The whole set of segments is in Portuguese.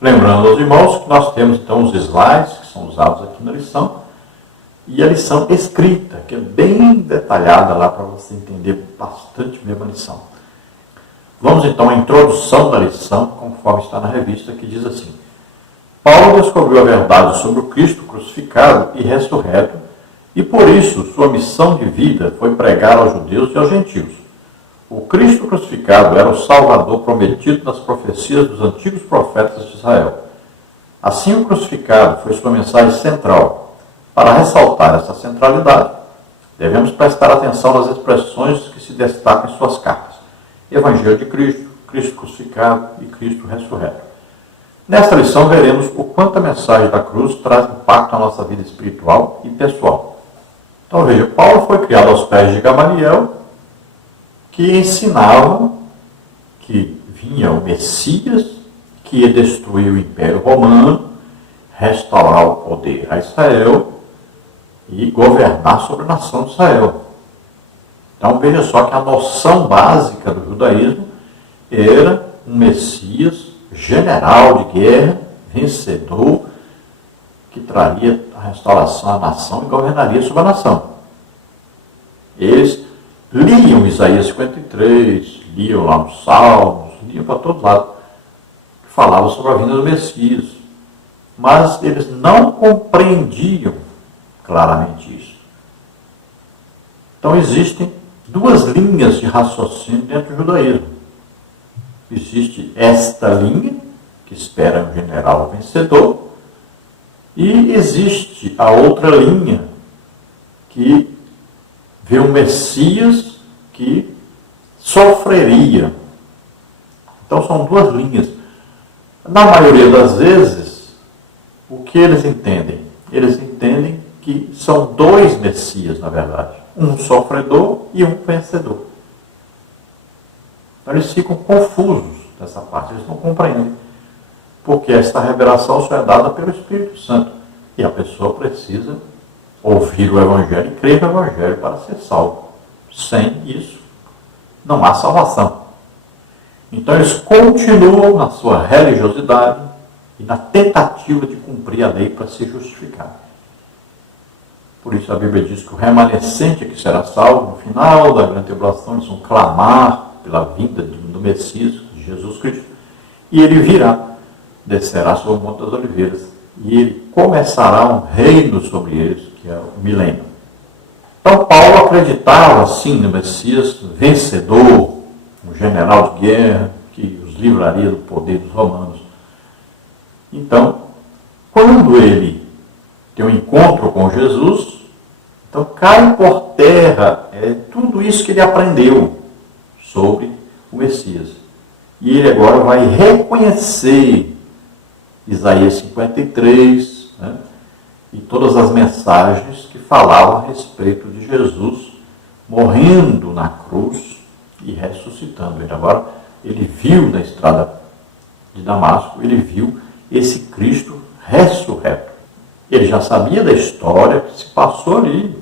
Lembrando aos irmãos que nós temos então os slides que são usados aqui na lição e a lição escrita, que é bem detalhada lá para você entender bastante mesmo a lição. Vamos então à introdução da lição, conforme está na revista, que diz assim: Paulo descobriu a verdade sobre o Cristo crucificado e ressurreto, e por isso sua missão de vida foi pregar aos judeus e aos gentios. O Cristo crucificado era o Salvador prometido nas profecias dos antigos profetas de Israel. Assim, o crucificado foi sua mensagem central. Para ressaltar essa centralidade, devemos prestar atenção nas expressões que se destacam em suas cartas: Evangelho de Cristo, Cristo crucificado e Cristo ressurreto. Nesta lição, veremos o quanto a mensagem da cruz traz impacto na nossa vida espiritual e pessoal. Então, veja, Paulo foi criado aos pés de Gamaliel, que ensinava que vinha o Messias, que ia destruir o Império Romano, restaurar o poder a Israel e governar sobre a nação de Israel. Então, veja só que a noção básica do judaísmo era um Messias general de guerra, vencedor, que traria a restauração à nação e governaria sobre a nação. Eles liam Isaías 53, liam lá os Salmos, liam para todos lados, que falava sobre a vinda do Messias. Mas eles não compreendiam claramente isso. Então existem duas linhas de raciocínio dentro do judaísmo. Existe esta linha, que espera um general vencedor, e existe a outra linha, que vê um Messias que sofreria. Então são duas linhas. Na maioria das vezes, o que eles entendem? Eles entendem que são dois Messias, na verdade. Um sofredor e um vencedor. Então eles ficam confusos nessa parte, eles não compreendem. Porque esta revelação só é dada pelo Espírito Santo. E a pessoa precisa ouvir o Evangelho e crer no Evangelho para ser salvo. Sem isso, não há salvação. Então eles continuam na sua religiosidade e na tentativa de cumprir a lei para se justificar. Por isso a Bíblia diz que o remanescente é que será salvo. No final da grande tribulação, eles vão clamar pela vinda do Messias, de Jesus Cristo, e ele virá, descerá sobre o Monte das Oliveiras, e ele começará um reino sobre eles, que é o milênio. Então Paulo acreditava sim no Messias vencedor, um general de guerra, que os livraria do poder dos romanos. Então, quando ele tem um encontro com Jesus, então cai por terra tudo isso que ele aprendeu sobre o Messias. E ele agora vai reconhecer Isaías 53, e todas as mensagens que falavam a respeito de Jesus morrendo na cruz e ressuscitando. Ele agora, ele viu na estrada de Damasco, ele viu esse Cristo ressurreto. Ele já sabia da história que se passou ali.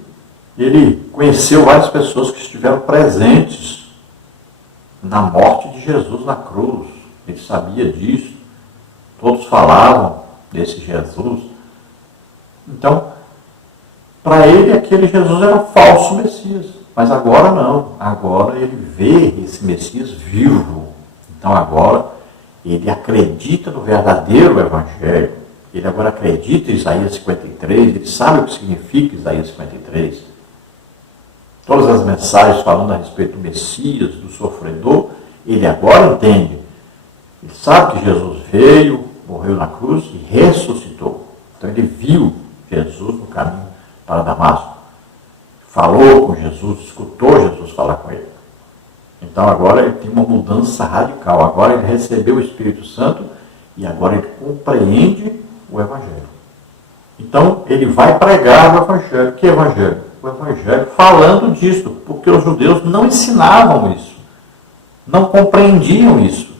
Ele conheceu várias pessoas que estiveram presentes na morte de Jesus na cruz. Ele sabia disso. Todos falavam desse Jesus. Então, para ele, aquele Jesus era um falso Messias. Mas agora não. Agora ele vê esse Messias vivo. Então agora ele acredita no verdadeiro Evangelho. Ele agora acredita em Isaías 53. Ele sabe o que significa Isaías 53. Todas as mensagens falando a respeito do Messias, do sofredor, ele agora entende. Ele sabe que Jesus veio, morreu na cruz e ressuscitou. Então ele viu Jesus no caminho para Damasco. Falou com Jesus, escutou Jesus falar com ele. Então agora ele tem uma mudança radical. Agora ele recebeu o Espírito Santo e agora ele compreende o Evangelho. Então ele vai pregar o Evangelho. Que Evangelho? O Evangelho falando disso, porque os judeus não ensinavam isso, não compreendiam isso.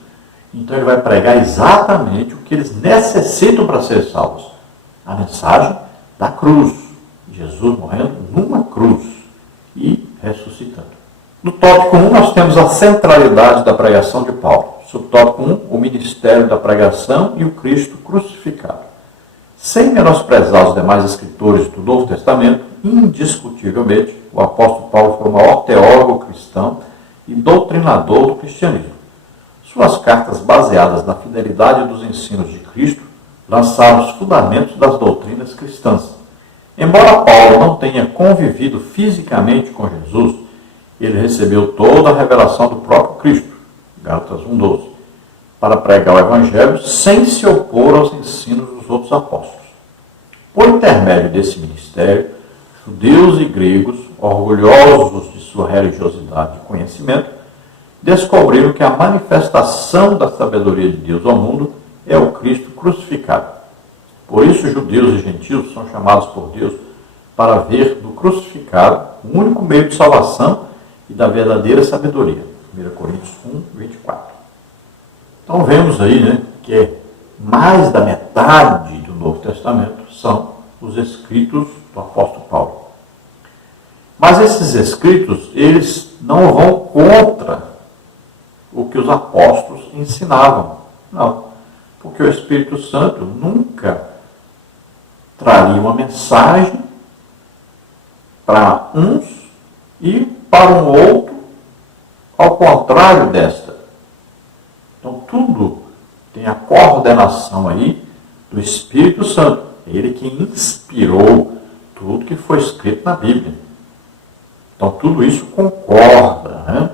Então ele vai pregar exatamente o que eles necessitam para ser salvos. A mensagem da cruz. Jesus morrendo numa cruz e ressuscitando. No tópico 1 nós temos a centralidade da pregação de Paulo, Subtópico 1, o ministério da pregação e o Cristo crucificado. Sem menosprezar os demais escritores do Novo Testamento, indiscutivelmente, o apóstolo Paulo foi o maior teólogo cristão e doutrinador do cristianismo. Suas cartas, baseadas na fidelidade dos ensinos de Cristo, lançaram os fundamentos das doutrinas cristãs. Embora Paulo não tenha convivido fisicamente com Jesus, ele recebeu toda a revelação do próprio Cristo, Gálatas 1,12, para pregar o Evangelho sem se opor aos ensinos dos outros apóstolos. Por intermédio desse ministério, judeus e gregos, orgulhosos de sua religiosidade e conhecimento, descobriram que a manifestação da sabedoria de Deus ao mundo é o Cristo crucificado. Por isso, judeus e gentios são chamados por Deus para ver no crucificado o único meio de salvação e da verdadeira sabedoria. 1 Coríntios 1, 24. Então vemos aí, que mais da metade do Novo Testamento são os escritos do apóstolo Paulo. Mas esses escritos, eles não vão contra o que os apóstolos ensinavam. Não, porque o Espírito Santo nunca traria uma mensagem para uns e para um outro ao contrário desta. Então tudo tem a coordenação aí do Espírito Santo. Ele que inspirou tudo que foi escrito na Bíblia. Então tudo isso concorda, Não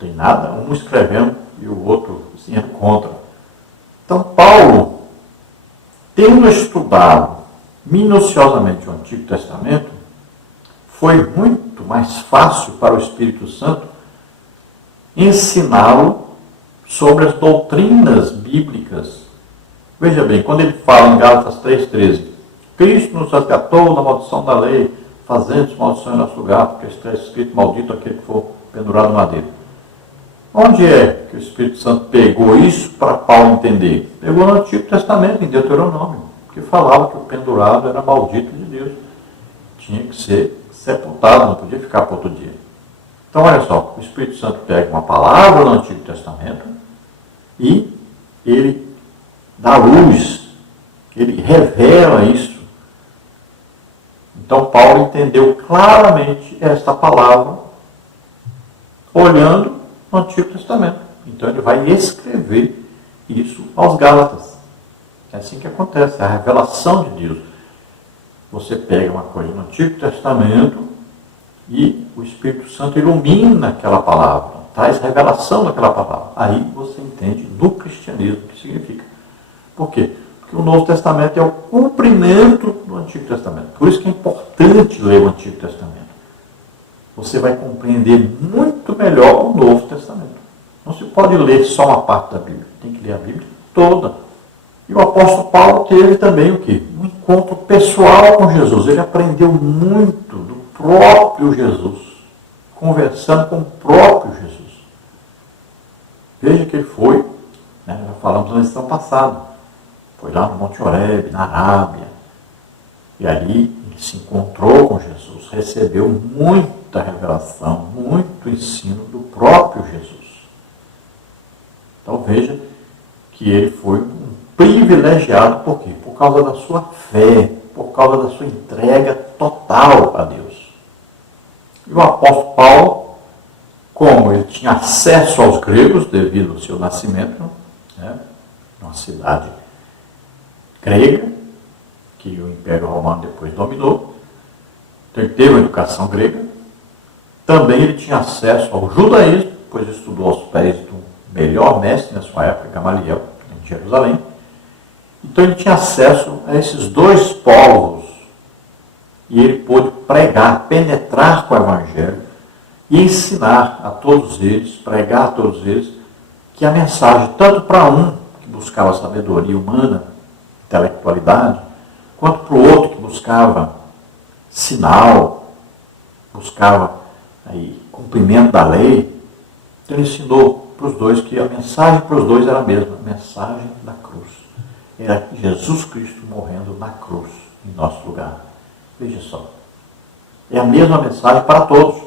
tem nada, um escrevendo e o outro sendo contra. Então Paulo, tendo estudado minuciosamente o Antigo Testamento, foi muito mais fácil para o Espírito Santo ensiná-lo sobre as doutrinas bíblicas. Veja bem, quando ele fala em Gálatas 3,13, Cristo nos resgatou da maldição da lei, fazendo maldição em nosso lugar, porque está escrito: maldito aquele que for pendurado no madeiro. Onde é que o Espírito Santo pegou isso para Paulo entender? Pegou no Antigo Testamento, em Deuteronômio, que falava que o pendurado era maldito de Deus. Tinha que ser sepultado, não podia ficar para outro dia. Então, olha só, o Espírito Santo pega uma palavra do Antigo Testamento e ele dá luz, ele revela isso. Então, Paulo entendeu claramente esta palavra olhando no Antigo Testamento. Então, ele vai escrever isso aos Gálatas. É assim que acontece, é a revelação de Deus. Você pega uma coisa no Antigo Testamento e o Espírito Santo ilumina aquela palavra, traz revelação daquela palavra. Aí você entende do cristianismo o que significa. Por quê? Porque o Novo Testamento é o cumprimento do Antigo Testamento. Por isso que é importante ler o Antigo Testamento. Você vai compreender muito melhor o Novo Testamento. Não se pode ler só uma parte da Bíblia, tem que ler a Bíblia toda. E o apóstolo Paulo teve também o quê? Um encontro pessoal com Jesus. Ele aprendeu muito do próprio Jesus, conversando com o próprio Jesus. Veja que ele foi, já falamos na lição passada, foi lá no Monte Horebe, na Arábia, e ali ele se encontrou com Jesus, recebeu muita revelação, muito ensino do próprio Jesus. Então veja que ele foi um privilegiado, por quê? Por causa da sua fé, por causa da sua entrega total a Deus. E o apóstolo Paulo, como ele tinha acesso aos gregos devido ao seu nascimento, numa cidade grega, que o Império Romano depois dominou, então ele teve uma educação grega. Também ele tinha acesso ao judaísmo, pois estudou aos pés do melhor mestre na sua época, Gamaliel, em Jerusalém. Então ele tinha acesso a esses dois povos e ele pôde pregar, penetrar com o Evangelho e ensinar a todos eles, pregar a todos eles, que a mensagem, tanto para um que buscava sabedoria humana, intelectualidade, quanto para o outro que buscava sinal, buscava cumprimento da lei. Então ele ensinou para os dois que a mensagem para os dois era a mesma, a mensagem da cruz. Era Jesus Cristo morrendo na cruz, em nosso lugar. Veja só. É a mesma mensagem para todos.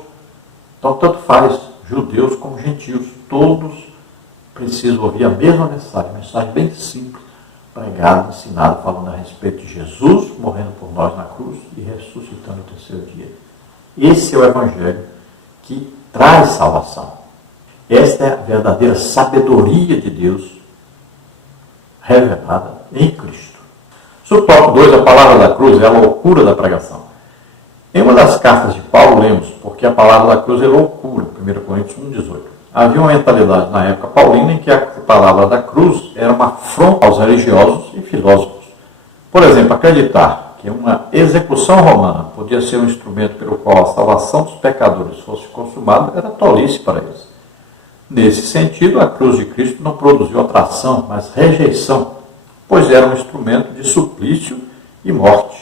Então, tanto faz judeus como gentios. Todos precisam ouvir a mesma mensagem bem simples, pregada, ensinada, falando a respeito de Jesus morrendo por nós na cruz e ressuscitando no terceiro dia. Esse é o Evangelho que traz salvação. Esta é a verdadeira sabedoria de Deus revelada em Cristo. Subtópico 2, a palavra da cruz é a loucura da pregação. Em uma das cartas de Paulo lemos, porque a palavra da cruz é loucura, 1 Coríntios 1,18. Havia uma mentalidade na época paulina em que a palavra da cruz era uma afronta aos religiosos e filósofos. Por exemplo, acreditar que uma execução romana podia ser um instrumento pelo qual a salvação dos pecadores fosse consumada era tolice para eles. Nesse sentido, a cruz de Cristo não produziu atração, mas rejeição, pois era um instrumento de suplício e morte.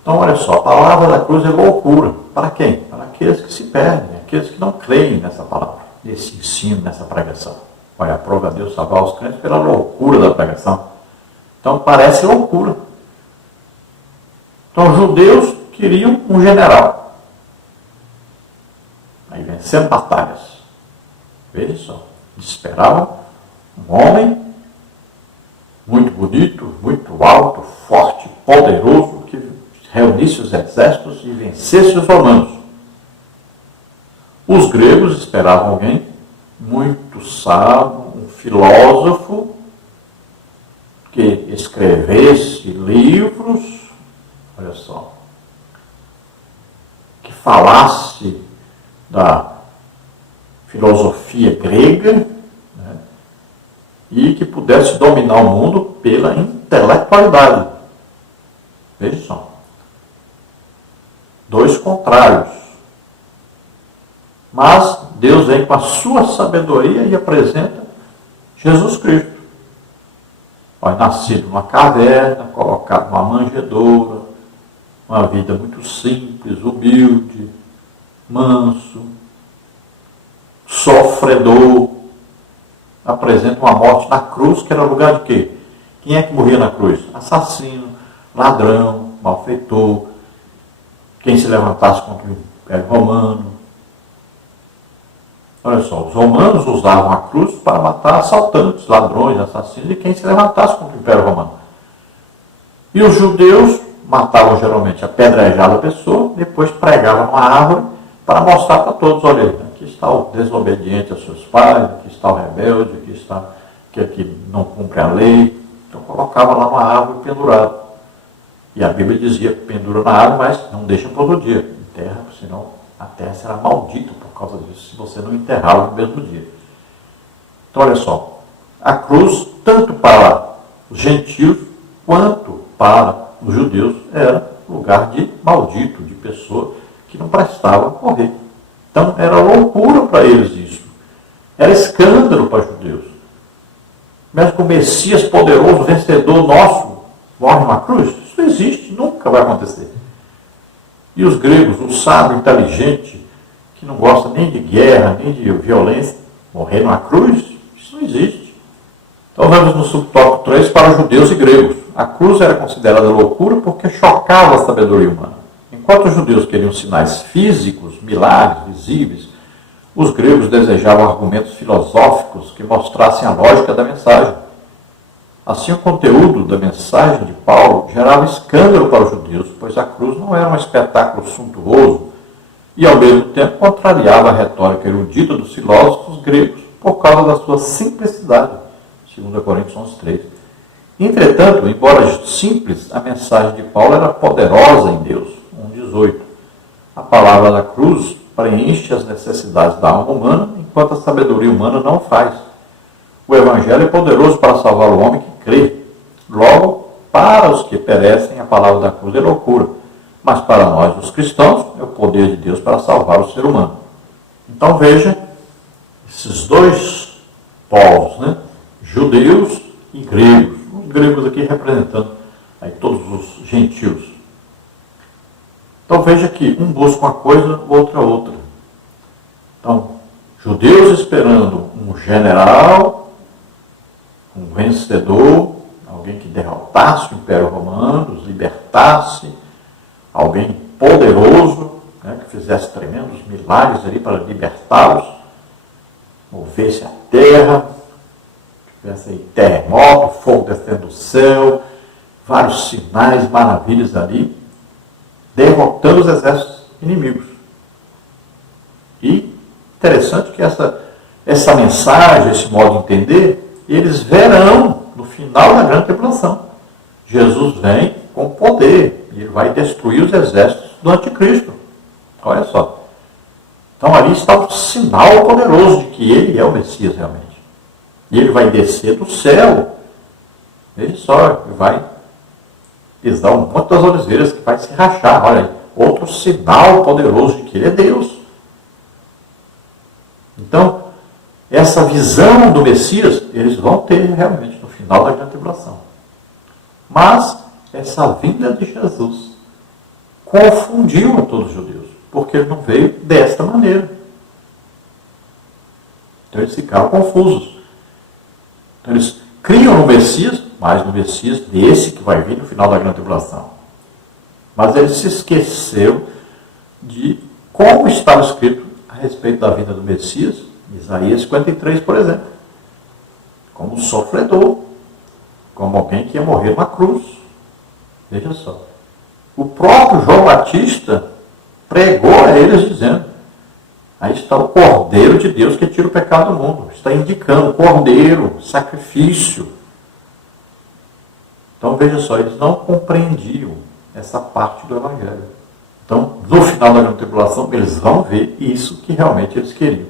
Então, olha só, a palavra da cruz é loucura. Para quem? Para aqueles que se perdem, aqueles que não creem nessa palavra, nesse ensino, nessa pregação. Olha, aprova a Deus salvar os crentes pela loucura da pregação. Então, parece loucura. Então, os judeus queriam um general. Aí, vencendo batalhas. Veja só, esperavam um homem muito bonito, muito alto, forte, poderoso, que reunisse os exércitos e vencesse os romanos. Os gregos esperavam alguém muito sábio, um filósofo, que escrevesse livros, olha só, que falasse da filosofia grega, né, e que pudesse dominar o mundo pela intelectualidade. Veja só. Dois contrários. Mas Deus vem com a sua sabedoria e apresenta Jesus Cristo. Olha, nascido numa caverna, colocado numa manjedoura, uma vida muito simples, humilde, manso, sofredor, apresenta uma morte na cruz, que era lugar de quê? Quem é que morria na cruz? Assassino, ladrão, malfeitor, quem se levantasse contra o Império Romano. Olha só, os romanos usavam a cruz para matar assaltantes, ladrões, assassinos e quem se levantasse contra o Império Romano. E os judeus matavam geralmente apedrejada a pessoa, depois pregavam uma árvore para mostrar para todos, olha, aqui está o desobediente aos seus pais, aqui está o rebelde, aqui está que não cumpre a lei. Então colocava lá uma árvore pendurada. E a Bíblia dizia, pendura na árvore, mas não deixa todo dia. Enterra, senão a terra será maldita por causa disso, se você não enterrá-la no mesmo dia. Então olha só, a cruz, tanto para os gentios, quanto para os judeus, era lugar de maldito, de pessoa que não prestava morrer. Então era loucura para eles isso. Era escândalo para os judeus. Mas o Messias poderoso, vencedor nosso, morre numa cruz? Isso não existe, nunca vai acontecer. E os gregos, o sábio inteligente, que não gosta nem de guerra, nem de violência, morrer numa cruz? Isso não existe. Então vamos no subtópico 3 para os judeus e gregos. A cruz era considerada loucura porque chocava a sabedoria humana. Enquanto os judeus queriam sinais físicos, milagres, visíveis, os gregos desejavam argumentos filosóficos que mostrassem a lógica da mensagem. Assim, o conteúdo da mensagem de Paulo gerava escândalo para os judeus, pois a cruz não era um espetáculo suntuoso e, ao mesmo tempo, contrariava a retórica erudita dos filósofos gregos por causa da sua simplicidade, 2 Coríntios 11:3. Entretanto, embora simples, a mensagem de Paulo era poderosa em Deus, 1:18. A palavra da cruz preenche as necessidades da alma humana, enquanto a sabedoria humana não faz. O Evangelho é poderoso para salvar o homem que crê. Logo, para os que perecem, a palavra da cruz é loucura. Mas para nós, os cristãos, é o poder de Deus para salvar o ser humano. Então veja, esses dois povos, né? Judeus e gregos. Os gregos aqui representando aí todos os gentios. Então veja que um busca uma coisa, o outro a outra. Então, judeus esperando um general, um vencedor, alguém que derrotasse o Império Romano, os libertasse, alguém poderoso, né, que fizesse tremendos milagres ali para libertá-los, movesse a terra, tivesse aí terremoto, fogo descendo do céu, vários sinais, maravilhas ali, derrotando os exércitos inimigos. E interessante que essa mensagem, esse modo de entender, eles verão no final da grande tribulação. Jesus vem com poder e ele vai destruir os exércitos do anticristo. Olha só. Então ali está um sinal poderoso de que ele é o Messias realmente. E ele vai descer do céu. Veja só, ele vai pisar um monte das oliveiras que vai se rachar. Olha aí, outro sinal poderoso de que ele é Deus. Então, essa visão do Messias, eles vão ter realmente no final da grande tribulação. Mas, essa vinda de Jesus confundiu a todos os judeus, porque ele não veio desta maneira. Então, eles ficaram confusos. Então, eles criam no Messias, mas no Messias desse que vai vir no final da grande tribulação. Mas eles se esqueceram de como estava escrito a respeito da vinda do Messias, em Isaías 53, por exemplo. Como um sofredor, como alguém que ia morrer numa cruz. Veja só. O próprio João Batista pregou a eles dizendo, aí está o Cordeiro de Deus que tira o pecado do mundo. Está indicando Cordeiro, sacrifício. Então veja só, eles não compreendiam essa parte do Evangelho. Então, no final da grande tribulação, eles vão ver isso que realmente eles queriam.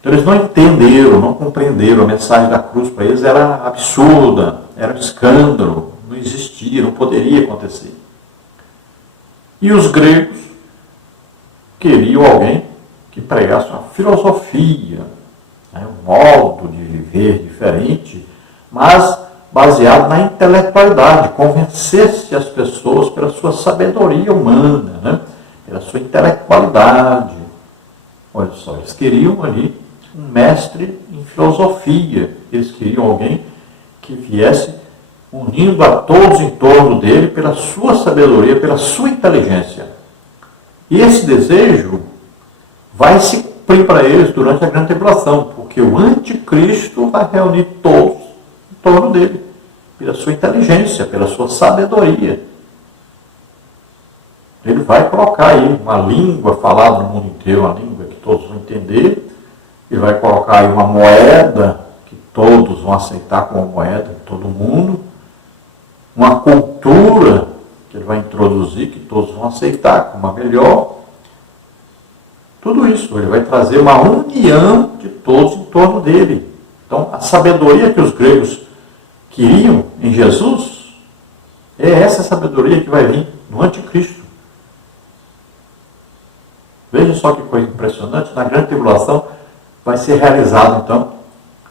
Então eles não entenderam, não compreenderam. A mensagem da cruz para eles era absurda, era um escândalo, não existia, não poderia acontecer. E os gregos queriam alguém que pregasse uma filosofia, né, um modo de viver diferente, mas baseado na intelectualidade, convencesse as pessoas pela sua sabedoria humana, né, pela sua intelectualidade. Olha só, eles queriam ali um mestre em filosofia, eles queriam alguém que viesse unindo a todos em torno dele pela sua sabedoria, pela sua inteligência. E esse desejo vai se cumprir para eles durante a grande tribulação, porque o anticristo vai reunir todos em torno dele, pela sua inteligência, pela sua sabedoria. Ele vai colocar aí uma língua falada no mundo inteiro, uma língua que todos vão entender. Ele vai colocar aí uma moeda que todos vão aceitar como moeda de todo mundo. Uma cultura que ele vai introduzir, que todos vão aceitar como a melhor. Tudo isso, ele vai trazer uma união de todos em torno dele. Então, a sabedoria que os gregos queriam em Jesus é essa sabedoria que vai vir no anticristo. Veja só que coisa impressionante, na grande tribulação vai ser realizada, então,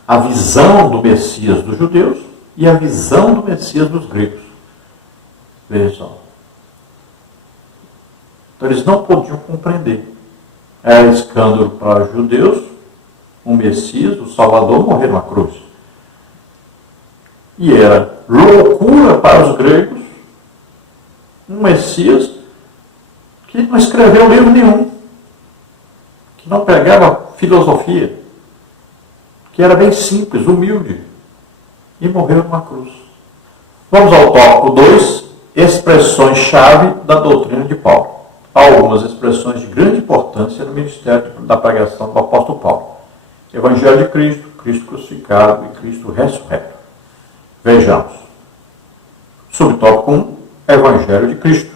a visão do Messias dos judeus e a visão do Messias dos gregos. Veja só. Então, eles não podiam compreender. Era escândalo para os judeus, o Messias, o Salvador, morrer numa cruz. E era loucura para os gregos, um Messias que não escreveu livro nenhum, que não pregava filosofia, que era bem simples, humilde, e morreu numa cruz. Vamos ao tópico 2, expressões-chave da doutrina de Paulo. Há algumas expressões de grande importância no ministério da pregação do apóstolo Paulo. Evangelho de Cristo, Cristo crucificado e Cristo ressurreto. Vejamos. Subtópico 1, Evangelho de Cristo.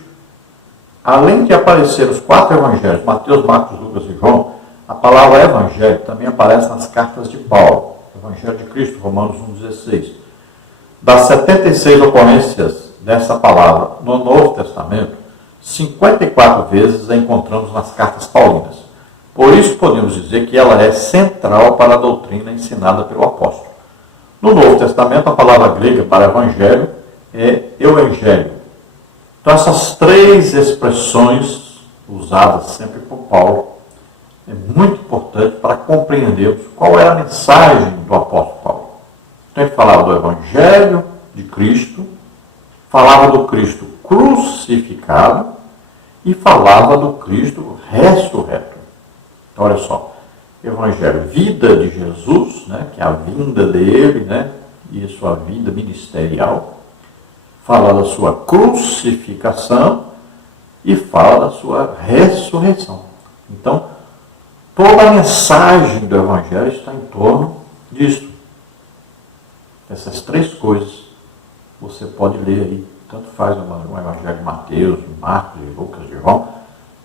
Além de aparecer os 4 evangelhos, Mateus, Marcos, Lucas e João, a palavra evangelho também aparece nas cartas de Paulo. Evangelho de Cristo, Romanos 1,16. Das 76 ocorrências dessa palavra no Novo Testamento, 54 vezes a encontramos nas cartas paulinas. Por isso podemos dizer que ela é central para a doutrina ensinada pelo apóstolo. No Novo Testamento, a palavra grega para evangelho é euangélio. Então, essas 3 expressões usadas sempre por Paulo é muito importante para compreendermos qual era a mensagem do apóstolo Paulo. Então, ele falava do evangelho de Cristo, falava do Cristo crucificado e falava do Cristo ressurreto. Então, olha só, evangelho, vida de Jesus, né, que é a vinda dele, né, e a sua vida ministerial, fala da sua crucificação e fala da sua ressurreição. Então, toda a mensagem do Evangelho está em torno disso. Essas três coisas você pode ler aí. Tanto faz o Evangelho de Mateus, de Marcos, de Lucas, de João.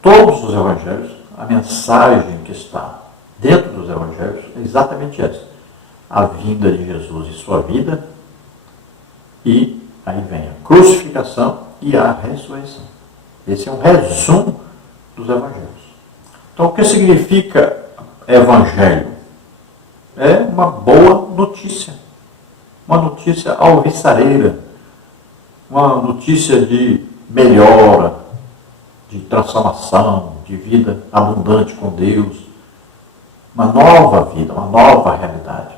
Todos os Evangelhos, a mensagem que está dentro dos Evangelhos é exatamente essa. A vinda de Jesus e sua vida, e aí vem a crucificação e a ressurreição. Esse é um resumo dos Evangelhos. Então, o que significa Evangelho? É uma boa notícia. Uma notícia alvissareira. Uma notícia de melhora, de transformação, de vida abundante com Deus. Uma nova vida, uma nova realidade.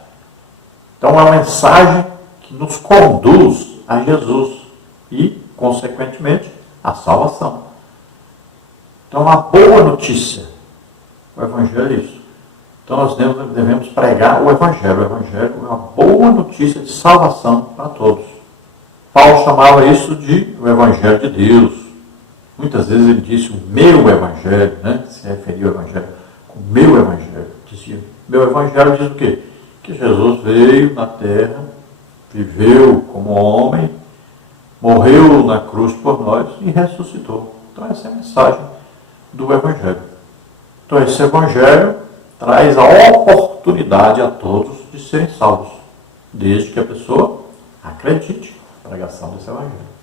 Então, é uma mensagem que nos conduz a Jesus e, consequentemente, à salvação. Então, uma boa notícia. O Evangelho é isso. Então, nós devemos pregar o Evangelho. O Evangelho é uma boa notícia de salvação para todos. Paulo chamava isso de o Evangelho de Deus. Muitas vezes ele disse o meu Evangelho, né? Se referia ao Evangelho como meu Evangelho. Dizia, meu Evangelho diz o quê? Que Jesus veio na terra, viveu como homem, morreu na cruz por nós e ressuscitou. Então essa é a mensagem do Evangelho. Então esse Evangelho traz a oportunidade a todos de serem salvos, desde que a pessoa acredite na pregação desse Evangelho.